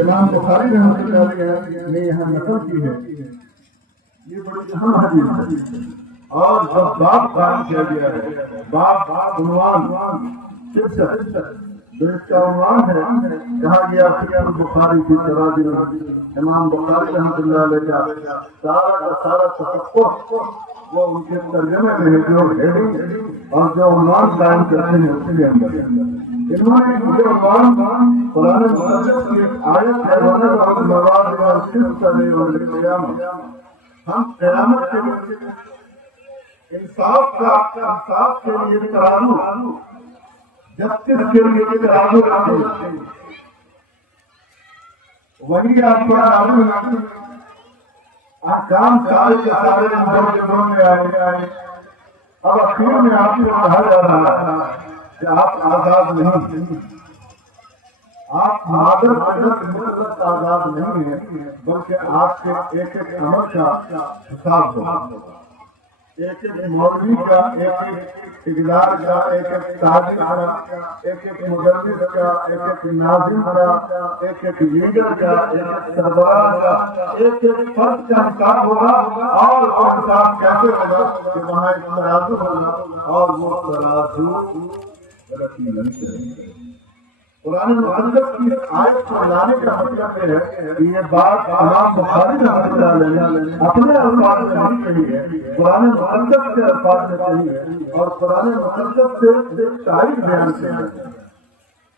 امام بخاری رحمۃ اللہ علیہ نے یہاں نقل کی ہے، یہ بڑی اہم حدیث ہے۔ اور جب باب قائم کیا گیا ہے، باب عنوان شرط جو اس کا عنوان ہے، کہا گیا فقہ البخاری کی تراجم، امام بخاری رحمۃ اللہ علیہ کا سارا کا سارا تفقہ وہ ان کے ترجمے میں ہے، جو ہیڈنگ اور جو عنوان قائم کرتے ہیں اس کے اندر انہوں نے یہ عنوان قرآن مقدس کی ایک آیت ہے، ہم قیامت کے انصاف کے لیے ترازو، جسٹس کے لیے ترازو رکھیں، وہی آپ کو احکام سارے کے سارے اندر کے دور میں آئے۔ اب اخیر میں آپ کو کہا جا رہا ہے کہ آپ آزاد نہیں، آپ مادر قدرت آزاد نہیں ہیں، بلکہ آپ کے ایک ایک عمل کا حساب ہوگا، ایک ایک مولوی کا، ایک ایک اقدار کا، ایک ایک تاجر کا، ایک ایک مدرس کا، ایک ایک ناظم کا، ایک ایک لیڈر کا، ایک ایک سربراہ کا، ایک ایک فرد کا حساب ہوگا۔ اور وہ حساب کیسے ہوگا کہ وہاں ایک ترازو ہوگا اور وہ ترازو غلطی نہیں کرے گا۔ قرآن مقدس کی آیت کو لانے کا مطلب یہ ہے کہ یہ بات امام بخاری رحمۃ اللہ علیہ اپنے الفاظ میں نہیں کہی ہے، قرآن مقدس کے الفاظ میں کہی ہے، اور قرآن مقدس سے تاریخ بیان کیا ہے۔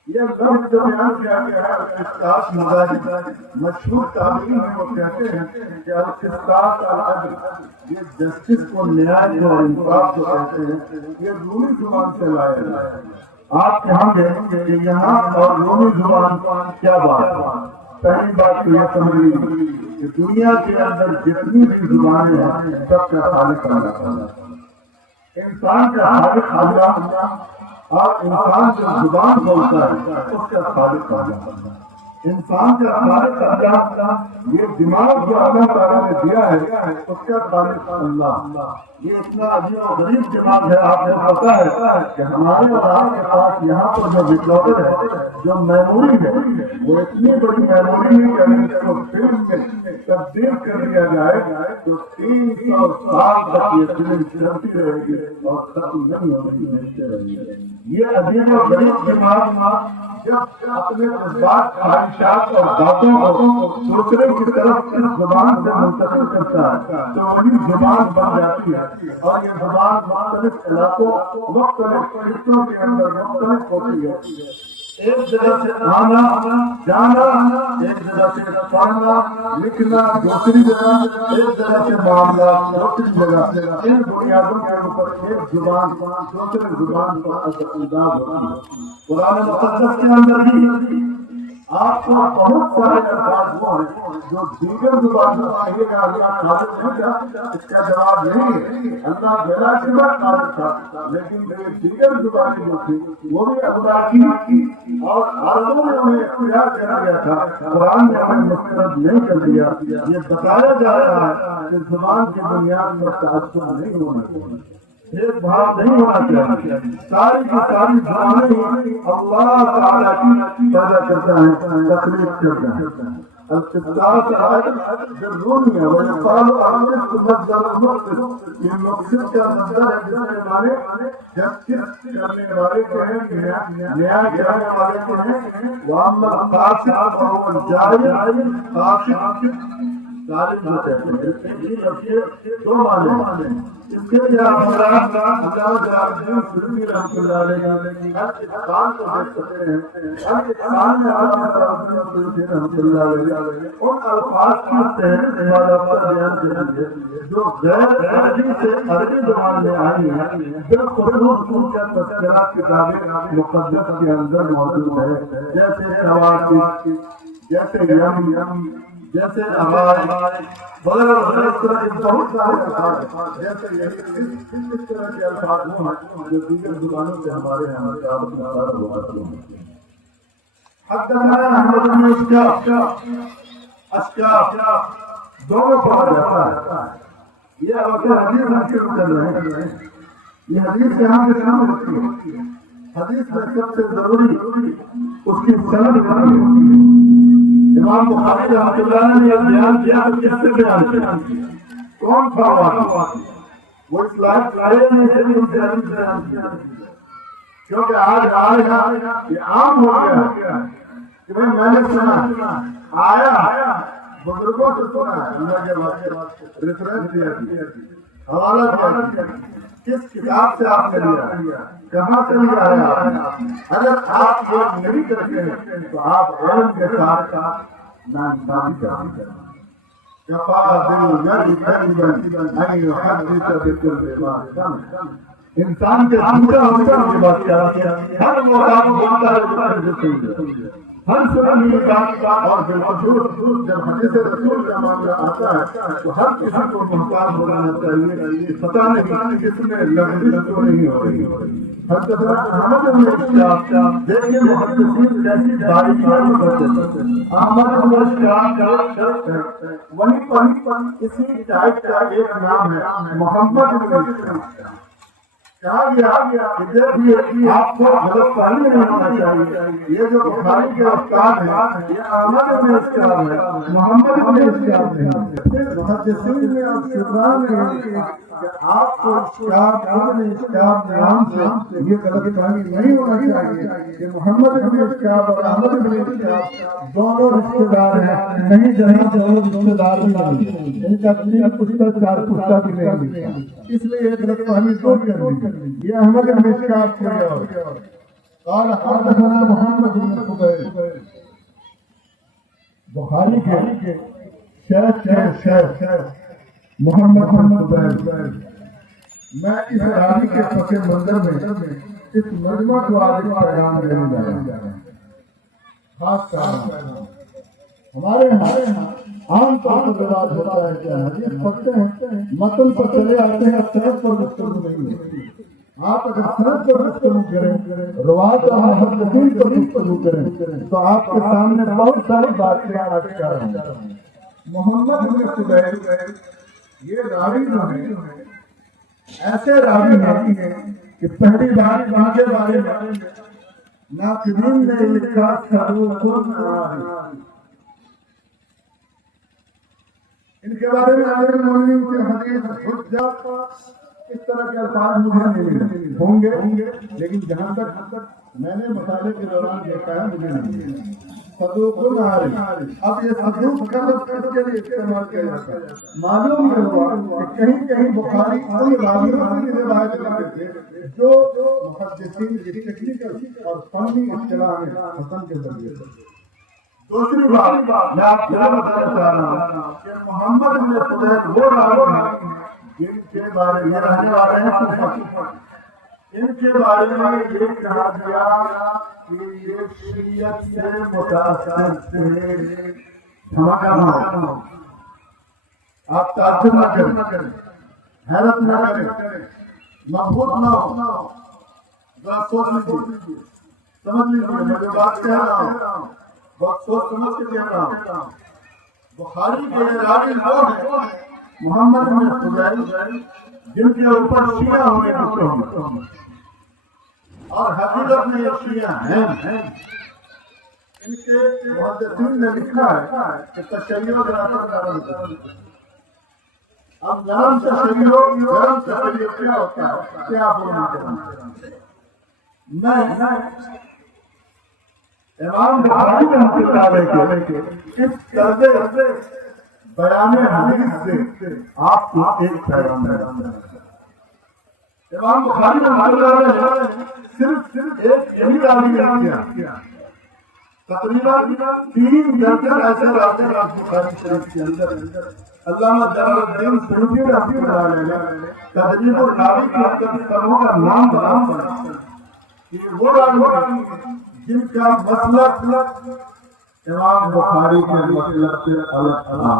یہ لفظ جو بیان کیا گیا ہے القسطاس مذاہب، مشہور تابعین ہیں، وہ کہتے ہیں کہ القسطاس العدل، یہ جسٹس کو، نیاز کو اور انصاف کو کہتے ہیں، یہ رومی زبان سے لایا گیا ہے۔ آپ یہاں دیکھیں گے کہ یہاں اور رومی زبان کیا بات ہے۔ پہلی بات تو یہ سمجھ لیجیے کہ دنیا کے اندر جتنی بھی زبانیں ہیں سب کا خالق اللہ ہے، انسان کا خالق اللہ، اور انسان جو زبان بولتا ہے اس کا خالق اللہ ہے۔ انسان کا خالق اللہ، یہ دماغ جو اللہ تعالیٰ نے دیا ہے اس کا خالق اللہ۔ یہ اتنا عجیب و غریب دماغ ہے، آپ کو پتا ہے کہ ہمارے اور آپ کے پاس یہاں پر جو ڈکلوڈر ہے، جو میموری ہے، وہ اتنی بڑی میموری ہے کہ اس کو فلم میں تبدیل کر دیا جائے تو 300 سال تک یہ فلم چلتی رہے گی اور ختم نہیں ہوگی۔ یہ عجیب و غریب دماغ جب اپنے جذبات، خواہشات اور باتوں کو دوسرے کی طرف اس زبان سے منتقل کرتا ہے تو وہی زبان بن جاتی ہے، اور یہ زبان مختلف علاقوں، مختلف خطوں کے اندر مختلف ہوتی ہے۔ ایک جگہ سے آنا جانا، ایک جگہ سے پڑھنا لکھنا، دوسری جگہ ایک جگہ سے معاملات، دوسری جگہ ان بنیادوں کے اوپر ایک زبان دوسرے زبان پر اثر انداز ہوتی ہے۔ قرآن مقدس کے اندر بھی آپ کو بہت سارے الفاظ وہ ہیں جو دیگر زبانوں میں کہے گا اللہ خالق ہے کیا؟ اس کا جواب نہیں ہے، اللہ بلا شبہ خالق تھا، لیکن دیگر زبانیں جو تھی وہ بھی اللہ کی، اور عربوں میں انہیں اختیار کیا گیا تھا، قرآن نے ہمیں مسترد نہیں کر دیا۔ یہ بتایا جا رہا ہے کہ زبان کی بنیاد پر تعصب نہیں ہونا چاہیے، ایک بھاگ نہیں ہونا چاہیے۔ ساری کی ساری زبانیں اللہ تعالیٰ کی پیدا کرتا ہے، تخلیق کرتا ہے۔ القسطاس الرومی ہے، ويقال مصدر المقسط، یہ مقسط کا مصدر ہے جس کے معنی جسٹس کرنے والے کو ہیں، نیاز کرنے والے کو ہیں۔ واما القاسط فهو الجاهل، قاسط ظالم ہوتے ہیں۔ دو معنی ہیں اس کے لیے آپ اللہ جلالہ سلمی رحمۃ اللہ علیہ کی ہر اتقان کو دیکھ سکتے ہیں۔ ہر اتقان میں اللہ سلمی رحمۃ اللہ علیہ ان الفاظ کی تحریر بیان کریں گے جو غیر عربی سے عربی زبان میں آئی ہیں، بالخصوص ان کا تذکرہ کتاب مقدس کے اندر موجود ہے، جیسے قواعد، جیسے یم، جیسے آواز وغیرہ اس طرح کے بہت سارے الفاظ، جیسے یہی اس طرح کے الفاظ ہیں جو دیگر زبانوں سے ہمارے یہاں حدثنا احمد بن اشکاف دونوں پڑھا جاتا ہے۔ یہ حدیث ہم شروع کر رہے ہیں، یہ حدیث یہاں سے شامل ہوتی ہے۔ حدیث میں سب سے ضروری اس کی سند ہوتی ہے۔ امام بخاری رحمۃ اللہ نے یہ بیان کیا تو کس سے بیان کیا؟ کون تھا وہ اسرائیل نے بیان کیا؟ کیونکہ آج یہ عام ہو گیا کہ میں نے سنا آیا بزرگوں سے سنا اللہ کے ریفرنس دیا حوالہ دیا کس کتاب سے آپ نے لیا کہاں سے لیا ہے اگر آپ یہ نہیں کرتے ہیں تو آپ علم کے ساتھ ناانصافی کرتے ہیں کفا بالمرء کذبا ان يحدث بكل ما سمع انسان کے جھوٹا ہونے کی بات کیا ہر مقام بولتا ہے ہر سنن کا اور بالخصوص جب حدیث رسول کا معاملہ آتا ہے تو ہر کسی کو محتاط ہونا چاہیے پتہ نہیں کس میں لفظ تو نہیں ہو رہی حضرت احمد بن اشعث دیکھیے محدثین کیسی باریکیاں بتاتے ہیں احمد بن اشعث وہیں پر اسی ٹائپ کا ایک نام ہے محمد بن اشعث کہا گیا کہ دیکھیے آپ کو غلط فہمی نہیں ہونا چاہیے یہ جو بخاری کے استاد ہیں یہ احمد بن اشعث ہے محمد بن اشعث ہے محدثین نے اور شرراء نے کہ آپ کو ابن اشعث نام سے یہ غلط فہمی نہیں ہونا چاہیے کہ محمد بن اشعث اور احمد بن اشعث دونوں رشتے دار ہیں نہیں جہاں دونوں رشتے دار نہیں ان کا تین پشتہ چار پشتہ بھی نہیں اس لیے ایک غلط فہمی دور کر دی یہ احمد بن اشعث کے قال حدثنا محمد بن فضيل بخاری کے شیخ محمد بن فضيل میں اس راوی کے پس منظر میں اس مجمع کو آج پیغام دینے جا رہا ہوں خاص پیغام ہمارے یہاں عام طور پر رواج ہوتا ہے کہ حدیث پڑھتے ہیں متن پر چلے آتے ہیں سند پر گفتگو نہیں ہوتی آپ اگر سند پر گفتگو کریں روایت اور محدثین پر گفتگو کریں تو آپ کے سامنے بہت ساری باتیں آج کر رہا ہوں محمد بن فضيل یہ راوی جو ہیں ایسے راوی ہیں کہ پہلی بات ان کے بارے میں ناقدین نے لکھا صدوق عاری ان کے بارے میں امیر المؤمنین کی حدیث حجت اس طرح کے الفاظ مجھے نہیں ہوں گے لیکن جہاں تک میں نے مطالعے کے دوران دیکھا ہے مجھے نہیں صدوق عاری اب یہ صدوق کا لفظ کس کے لیے استعمال کیا جاتا ہے معلوم یہ ہوا کہ کہیں بخاری ان راویوں سے بھی روایت کرتے تھے جو محدثین کی ٹیکنیکل اور فنی اصطلاح میں حسن کے ذریعے سے دوسری بات میں آپ کو بتانا چاہ رہا ہوں کہ محمد بن فضيل وہ راوی ہیں جن کے بارے میں رہنے والے ہیں کوفہ ان کے بارے میں یہ کہا گیا کہ یہ شریعت سے متاثر تھے دھماکہ نہ ہو آپ تعجب نہ کریں حیرت نہ کریں مبہوت نہ ہو ذرا سوچ لیجیے سمجھ لیجیے میں جو بات کہہ رہا ہوں بہت سوچ سمجھ کے کہہ رہا ہوں بخاری کے راوی وہ ہیں محمد بن فضيل جن کے اوپر شیعہ ہونے کی تہمت اور حقیقت میں یہ شیعہ ہیں ان کے محدثین نے لکھا ہے کہ تشیع اب نرم تشیع گرم تشیع کیا ہوتا ہے کیا بولنا چاہیے میں امام بخاری رحمۃ اللہ علیہ کے اس طرز بیان حدیث سے آپ کو ایک پیغام ہے امام بخاری رحمۃ اللہ علیہ صرف ایک یہی راوی نہیں کیا تقریباً 3 درجن ایسے راوی بخاری شریف کے اندر علامہ جلال الدین سیوطی رحمۃ اللہ علیہ نے تدریب الراوی کے اندر کتابوں کا نام بنا کہ وہ راوی جن کا مسلک امام بخاری کے مسلک سے الگ تھا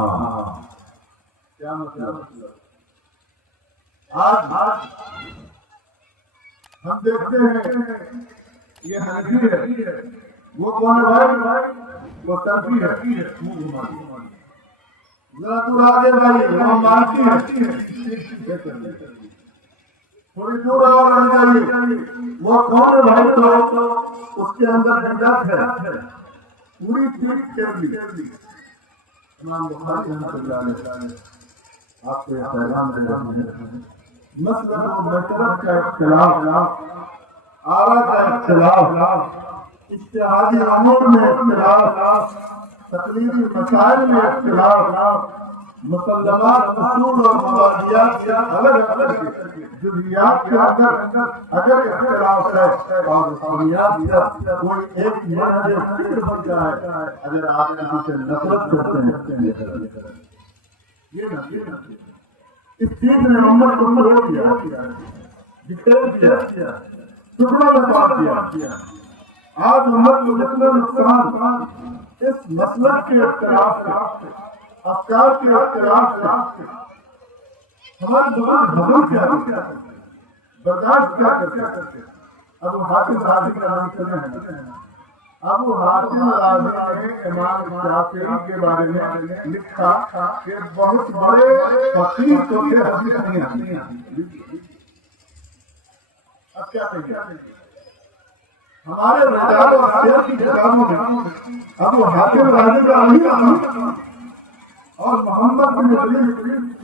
کیا مطلب آج ہم دیکھتے ہیں یہ حنفی ہے وہ کون ہے بھائی وہ ترفی ہے ذرا دور آگے بھائی وہ مالکی ہے تھوڑی دور اور رہ جائیے وہ کون ہے بھائی تو اس کے اندر بدعت ہے پوری ٹھیک کر لی. امام بخاری رحمۃ اللہ علیہ آپ کو یہ پیغام دے رہے ہیں مسلک و مشرب کا اختلاف، آرا کا اختلاف، اجتہادی امور میں اختلاف، تقلیدی مسائل میں اختلاف، مسلمات اصول اور مبادیات کے الگ الگ جزیات کے اندر اگر اختلاف ہے اور بنیاد پر کوئی ایک منہج فکر بن جائے، اگر آپ کسی سے نفرت کرتے ہیں یہ نہ اس چیز نے امت کو توڑ دیا، بکھیر دیا، ٹکڑوں میں کاٹ دیا. آج امت کو جتنا نقصان اس مسلک کے اختلاف سے، افکار کے اختلاف سے، ہمارے دماغ ہضم کیا کرتے، برداشت کیا کرتے. ابو حاتم رازی کا نام سنے ہیں؟ ابو حاتم رازی نے امام شافعی کے بارے میں لکھا کہ بہت بڑے فقیر کو تھے، حدیث نہیں آتی. اب کیا کہیں ہمارے رجال اور سیر کی کتابوں میں ابو حاتم رازی کا وہی نام اور محمد بن علی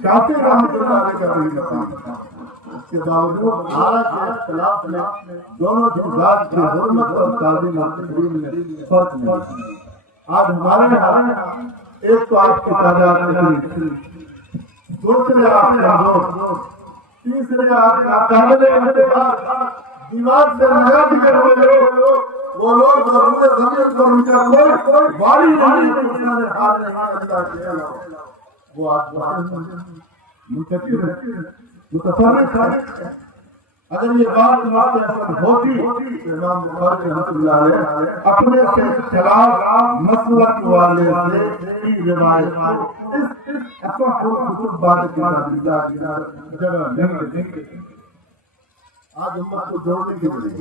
شافعی رحمۃ اللہ علیہ کا وہی نام. اس کے باوجود آرا کے اختلاف میں دونوں ذات کی حرمت اور تعظیم اور تقریم میں فرق نہیں. آج ہمارے یہاں ایک تو آپ کی تعداد کتنی، دوسرے آپ کمزور، تیسرے آپ قابل انتقال، دیوار سے نگاہ بھی کرنے لوگ وہ لوگ ضرور زمین پر ان کا کوئی باری نہیں ہاتھ نہیں، وہ آج متصرف ہے. اگر یہ بات ہوتی تو امام بخاری رحمۃ اللہ علیہ اپنے سے خلاف مسلک والے سے روایت جگہ نہیں دیں. آج امت کو جوڑنے کی ضرورت،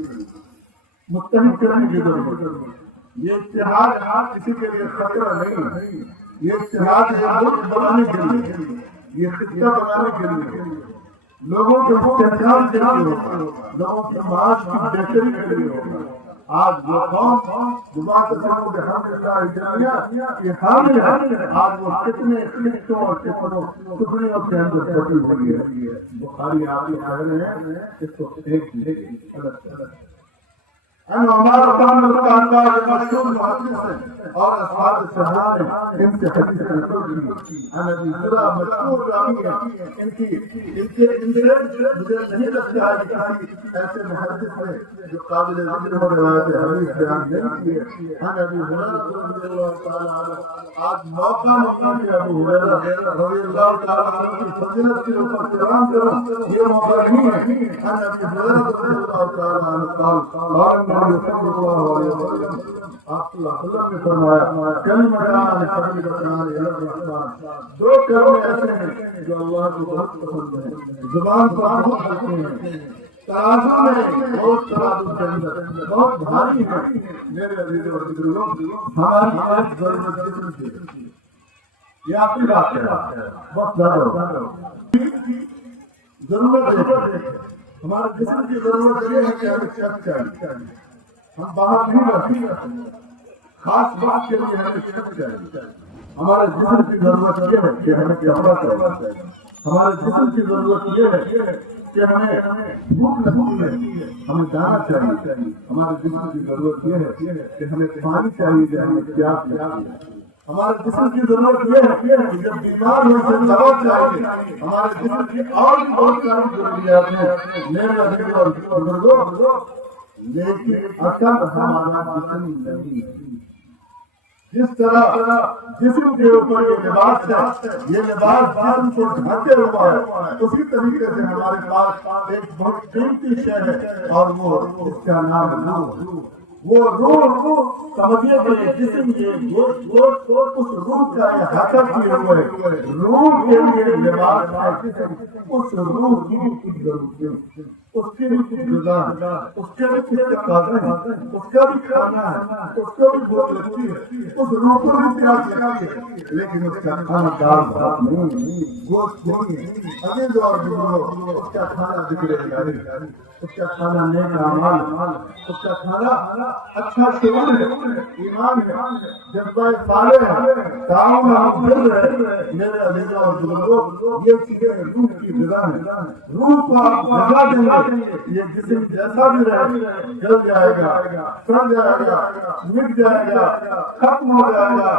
متحد کرنے کی ضرورت. یہ اتحاد کسی کے لیے خطرہ نہیں ہے، یہ اتحاد ملک بنانے کے لیے، یہ خطہ بنانے کے لیے، لوگوں کے استحکام کے لیے ہوگا، لوگوں کے معاش کی بہتری کے لیے ہوگا. آج وہ قوم جماعت اسلام الحمدللہ اجلامیہ یہ حامل ہے، آج وہ کتنے خطوں اور کتنوں ٹکڑیوں کے اندر چھوٹی ہوئی ہے. بخاری آپ کے پہلے ہیں اس کو ایک الگ ہمارا کام مشہور محدث ہیں اور اصحاب صحابہ نے ان سے حدیث نقل کی. نبی ذرا مشہور راوی ہیں، ان کے مجھے نہیں لگتا ہے کہ ایسے محدث ہیں جو قابل ذکر ہو روایت حدیث بیان نہیں کی ہے. نبی ہریرہ رضی اللہ تعالیٰ عنہ آج موقع ملتا کہ ابو ہریرہ رضی اللہ تعالیٰ عنہ کی فضیلت کے اوپر کلام کروں، یہ موقع نہیں ہے. نبی ہریرہ رضی اللہ تعالیٰ عنہ قال صلی اللہ علیہ وسلم آپ صلی اللہ علیہ وسلم نے فرمایا کلمتان حبیبتان الی الرحمن، دو کلمے ایسے ہیں جو اللہ کو بہت پسند ہیں، زبان پر بہت ہلکے ہیں، ترازو میں بہت ترازو کے اندر بہت بھاری ہیں. میرے عزیز اور بزرگوں، ہماری ایک ضرورت جسم کی، یہ آپ کی بات ہے، بہت زیادہ ضرورت ہے. ہمارے جسم کی ضرورت یہ ہے کہ ہمیں چپ چاہیے، ہم باہر نہیں رہتے، خاص بات کے لیے ہمیں چپ چاہیے. ہمارے جسم کی ضرورت یہ ہے کہ ہمیں کپڑا چاہیے، ہمارے جسم کی ضرورت یہ ہے کہ ہمیں بھوک لگتی ہے، ہمیں دانا چاہیے. ہمارے جسم کی ضرورت یہ ہے کہ ہمیں پانی چاہیے، ہمیں پیاس لگتی ہے. ہمارے جسم کی ضرورت یہ ہے کہ جب بیمار ہو تو دوا چاہیے. ہمارے جسم کی اور بھی بہت ساری ضروریات ہیں میرے عزیز اور بزرگوں، لیکن اصل ہمارا جسم نہیں. جس طرح جسم کے اوپر یہ لباس ہے، یہ لباس جسم کو ڈھانکے ہوا ہے، اسی طریقے سے ہمارے پاس ایک بہت قیمتی شے ہے اور وہ اس کا نام روح. وہ روح سمجھیے کہ جسم کے گوشت اس روح کا احاطہ کیے ہوئے روح کے لیے لباس ہے، اس روح کی ضرورت ہے. اس کی بھی کچھ غذا ہے، اس کے بھی کچھ تقاضے ہیں، اس کا بھی کھانا ہے، اس کو بھی بھوک لگتی ہے، اس روح کو بھی پیاس لگتی ہے، لیکن اس کا کھانا دال بھات نہیں، گوشت نہیں، عزیز اور بزرگوں، اس کا کھانا ذکر الہی، اس کا کھانا نیک اعمال، اس کا کھانا اچھا شعور ہے، ایمان ہے، جذبہ صالح ہے، تعاون اور بر ہے۔ میرے عزیزوں اور بزرگوں، یہ چیزیں روح کی غذا ہیں، روح کو آپ غذا دیں گے، یہ جسم جیسا بھی رہے جل جائے گا، سڑ جائے گا، مٹ جائے گا، ختم ہو جائے گا۔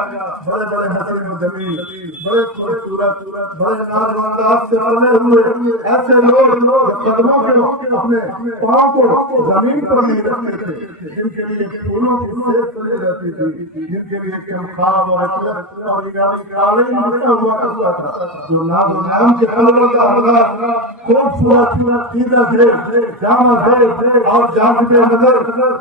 بڑے بڑے حسین و جمیل، بڑے خوبصورت، بڑے ناز و انداز سے پلے ہوئے ایسے لوگ جو قدموں کے اپنے پاؤں کو زمین پر نہیں رکھتے تھے، جن کے لیے پھولوں کی سیب چلی رہتی تھی، جن کے لیے خواب اور اطلت اور نگاہی لکھا ہوا کرتا تھا، جو ناز و نعم کے خلوت کا انداز خوبصورت سیدھا سے جامع سے اور جانب نظر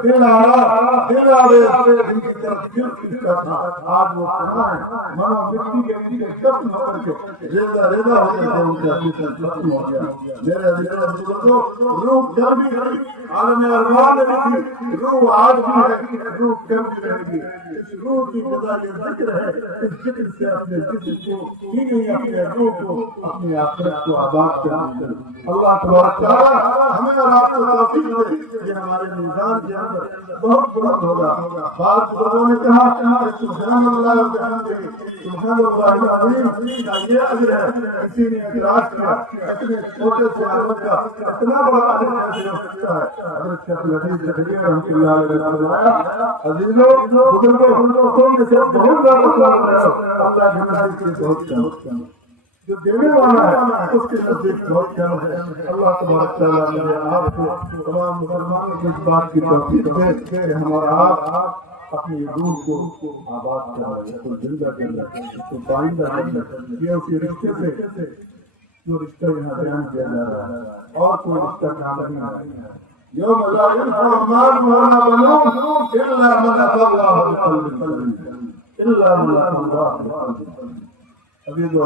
دل آرا دل آوے جن کی طرف دل کھینچتا تھا، آج وہ کہاں ہے؟ منو مٹی کے نیچے دفن ہو کر کے ریزہ ریزہ ہو کر کے ان کا جسم ختم ہو گیا۔ میرے عزیزوں بزرگوں، روح جل بھی گئی، عالم ارواح میں بھی تھی، روح آج بھی ہے، روح جل بھی رہے گی۔ اس روح کی غذا یہ ذکر ہے، اس ذکر سے اپنے جسم کو ہی نہیں اپنے روح کو اپنی آخرت کو آباد کرنا۔ اللہ تبارک تعالیٰ ہمیں اور آپ کو توفیق دے، یہ ہمارے میزان کے اندر بہت بلند ہوگا۔ بعض لوگوں نے کہا کہ سبحان اللہ وبحمدہ سبحان اللہ العظیم کا یہ اجر ہے، کسی نے اعتراض کیا اتنے چھوٹے سے عمل کا اتنا بڑا اجر کیسے ہو سکتا ہے؟ حضرت شیخ الحدیث زکریا رحمۃ اللہ علیہ نے فرمایا، عزیزوں بزرگوں، تم میں سے بہت زیادہ ثواب ہے اللہ کے نزدیک سے بہت کم، جو دینے والا ہے اس کے نزدیک بہت کم ہے۔ اللہ تبارک تعالیٰ نے آپ کو تمام مسلمانوں کو اس بات کی توفیق دے کہ ہمارا آپ اپنی روح کو آباد کریں، اس کو زندہ کریں، اس کو پائندہ کریں۔ یہ اسی رشتے سے جو رشتہ یہاں بیان کیا جا رہا ہے، اور کوئی رشتہ کام نہیں ہے۔ یوم لا ينفع مال ولا بنون الا من اتى الله بقلب سليم الا من اتى الله بقلب سليم۔ ابھی جو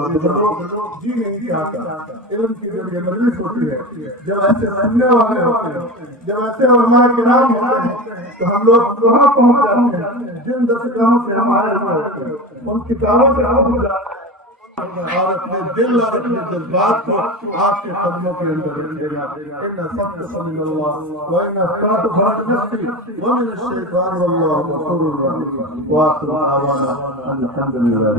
جی نہیں چاہتا، علم کی جب یہ مجلس ہوتی ہے، جب ایسے رہنے والے ہوتے ہیں، جب ایسے علماء کرام ہوتے ہیں، تو ہم لوگ وہاں پہنچ جاتے ہیں جن دستگاہوں سے ہم آئے ہوئے ہوتے ہیں، ان کتابوں سے ہم ہو جاتے ہیں اور اپنے دل اور اپنے جذبات کو آپ کے قدموں کے اندر رکھ دینا۔ ان سب صلی اللہ وان استغفرت فرج نفسی ومن الشیطان واللہ غفور رحیم۔ واخر دعوانا الحمد للہ۔